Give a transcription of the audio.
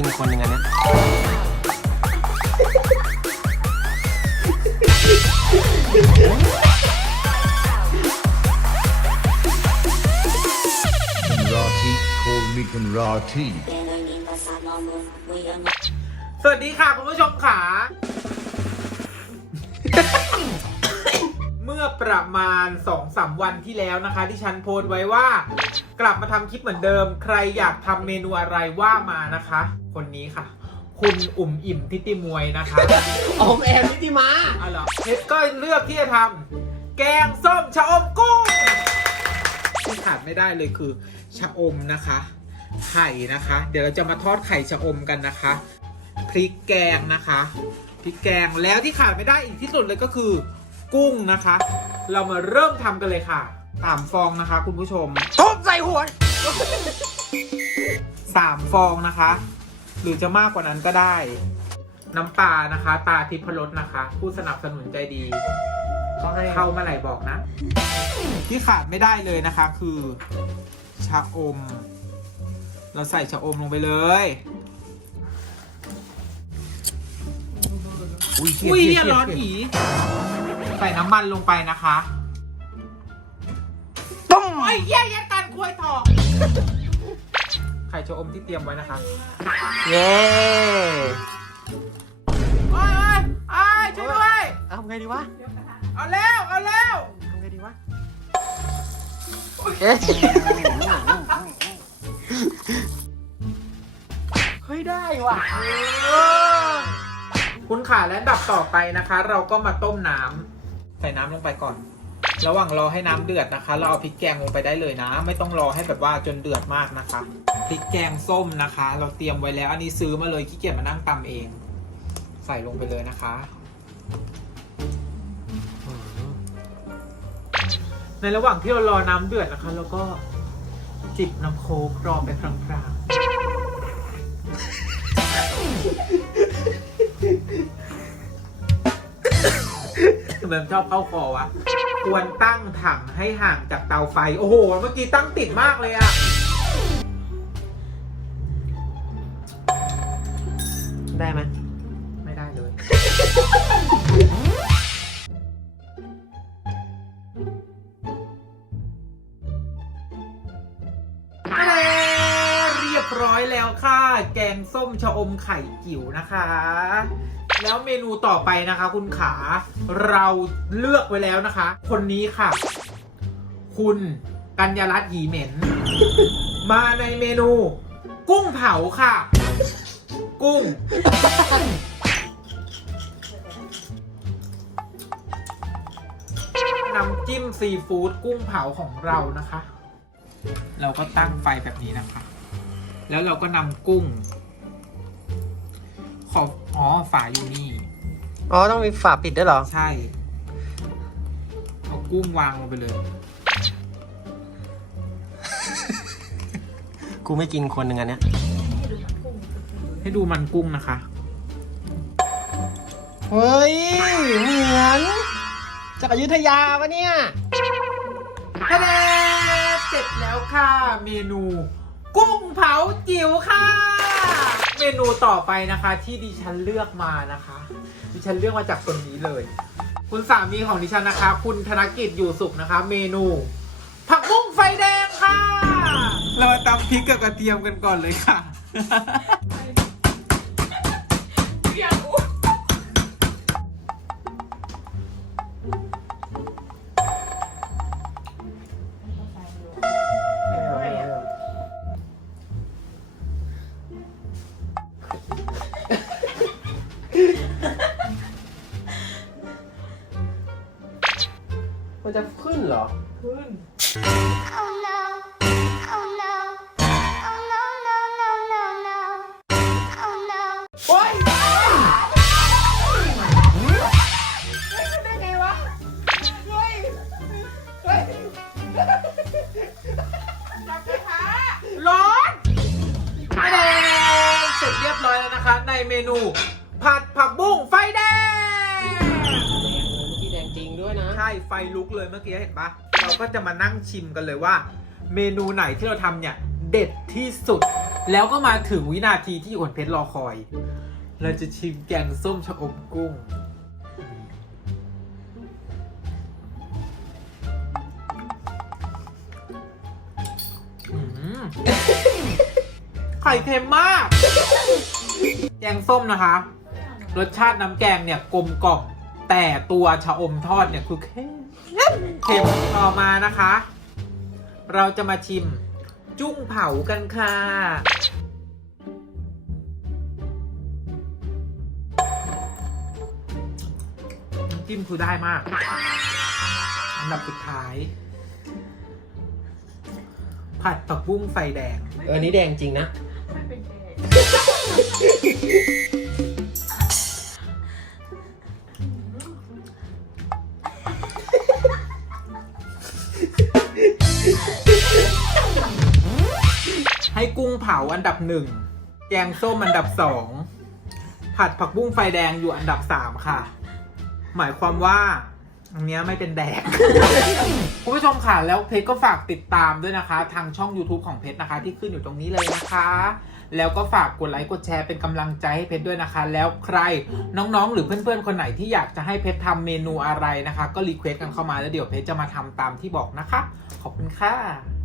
กินคนหนึ่งอันเนี้ย Conrati, call me Conrati. สวัสดีค่ะ คุณผู้ชมขา ประมาณ2อสามวันที่แล้วนะคะ ที่ฉันโพสต์ไว้ว่า กลับมาทำคลิปเหมือนเดิม ใครอยากทำเมนูอะไรว่ามานะคะ คนนี้ค่ะ คุณอุ่มอิ่มทิติมวยนะคะอมแอมนิติมา อ๋อเหรอเฮ็ดก็เลือกที่จะทำแกงส้มชะอมกุ้งที่ขาดไม่ได้เลยคือชะอมนะคะ ไข่นะคะ เดี๋ยวเราจะมาทอดไข่ชะอมกันนะคะ พริกแกงนะคะพริกแกงแล้วที่ขาดไม่ได้อีกที่สุดเลยก็คือ กุ้งนะคะ เรามาเริ่มทำกันเลยค่ะสามฟองนะคะ คุณผู้ชมทุบใส่หัวสามฟองนะคะ หรือจะมากกว่านั้นก็ได้ น้ำปลานะคะ ตาทิพรสนะคะ ผู้สนับสนุนใจดีต้องให้เข้าเมื่อไหร่บอกนะ ที่ขาดไม่ได้เลยนะคะ คือชะอม เราใส่ชะอมลงไปเลย อุ้ยอุ้ยเนี่ยร้อนผี ใส่น้ำมันลงไปนะคะต้มโอ้ยแย่แย่การกล้วยทองไข่ชะอมที่เตรียมไว้นะคะ เย้โอ้ยโอ้ยโอ้ยช่วยด้วย เอาไงดีวะเอาแล้วเอาแล้วทำไงดีวะเอ๊ะเฮ้ยได้ว่ะคุณขาและอันดับต่อไปนะคะ เราก็มาต้มน้ำ ใส่น้ำลงไปก่อน ระหว่างรอให้น้ำเดือดนะคะ เราเอาพริกแกงลงไปได้เลยนะ ไม่ต้องรอให้แบบว่าจนเดือดมากนะคะพริกแกงส้มนะคะ เราเตรียมไว้แล้ว อันนี้ซื้อมาเลยขี้เกียจมานั่งตำเอง ใส่ลงไปเลยนะคะในระหว่างที่เรารอน้ำเดือดนะคะเราก็จิบน้ำโค้กรอไปพลางๆ เหมือนชอบเข้าคอวะ ควรตั้งถังให้ห่างจากเตาไฟ โอ้โห เมื่อกี้ตั้งติดมากเลยอะได้ไหมไม่ได้เลย เรียบร้อยแล้วค่ะ แกงส้มชะอมไข่จิ๋วนะคะ แล้วเมนูต่อไปนะคะ คุณขาเราเลือกไว้แล้วนะคะ คนนี้ค่ะ คุณกัญญารัตน์หยีเหม็น มาในเมนู กุ้งเผาค่ะ กุ้ง น้ำจิ้มซีฟู้ดกุ้งเผาของเรานะคะ เราก็ตั้งไฟแบบนี้นะคะ แล้วเราก็นำกุ้ง ขอบอ๋อฝาอยู่นี่ อ๋อ ต้องมีฝาปิดด้วยเหรอ ใช่ เอากุ้งวางลงไปเลย กูไม่กินคนหนึ่งอันเนี้ยให้ดูมันกุ้งนะคะ เฮ้ย เหมือนจากอยุธยาปะเนี่ยทะเลเสร็จแล้วค่ะ เมนู กุ้งเผาจิ๋วค่ะ เมนูต่อไปนะคะที่ดิฉันเลือกมานะคะ ดิฉันเลือกมาจากคนนี้เลย คุณสามีของดิฉันนะคะ คุณธนกิจอยู่สุขนะคะ เมนู ผักบุ้งไฟแดงค่ะ เรามาตำพริกกับกระเทียมกันก่อนเลยค่ะ มันจะขึ้นเหรอ ขึ้น เมนู ผัดผักบุ้งไฟแดงที่แดงจริงด้วยนะ ใช่ไฟลุกเลยเมื่อกี้เห็นปะเราก็จะมานั่งชิมกันเลยว่า เมนูไหนที่เราทำเนี่ย เด็ดที่สุด แล้วก็มาถึงวินาทีที่อวนเพชรรอคอย เราจะชิมแกงส้มชะอมกุ้งไข่เค็มมาก แกงส้มนะคะ รสชาติน้ำแกงเนี่ยกลมกล่อมแต่ตัวชะอมทอดเนี่ยคือเค็มเค็มต่อมานะคะ เราจะมาชิมจุ้งเผากันค่ะน้ำจิ้มคือได้มาก อันดับสุดท้าย ผัดผักบุ้งไฟแดง เออ นี่แดงจริงนะ ให้กุ้งเผาอันดับหนึ่ง แกงส้มอันดับสอง ผัดผักบุ้งไฟแดงอยู่อันดับสามค่ะ หมายความว่า อันเนี้ยไม่เป็นแดก คุณผู้ชมค่ะแล้วเพชรก็ฝากติดตามด้วยนะคะ ทางช่อง YouTube ของเพชรนะคะ ที่ขึ้นอยู่ตรงนี้เลยนะคะ แล้วก็ฝากกดไลค์กดแชร์เป็นกำลังใจให้เพชรด้วยนะคะ แล้วใครน้องๆ หรือเพื่อนๆ คนไหนที่อยากจะให้เพชรทำเมนูอะไรนะคะ ก็รีเควสต์กันเข้ามาแล้วเดี๋ยวเพชรจะมาทำตามที่บอกนะคะ ขอบคุณค่ะ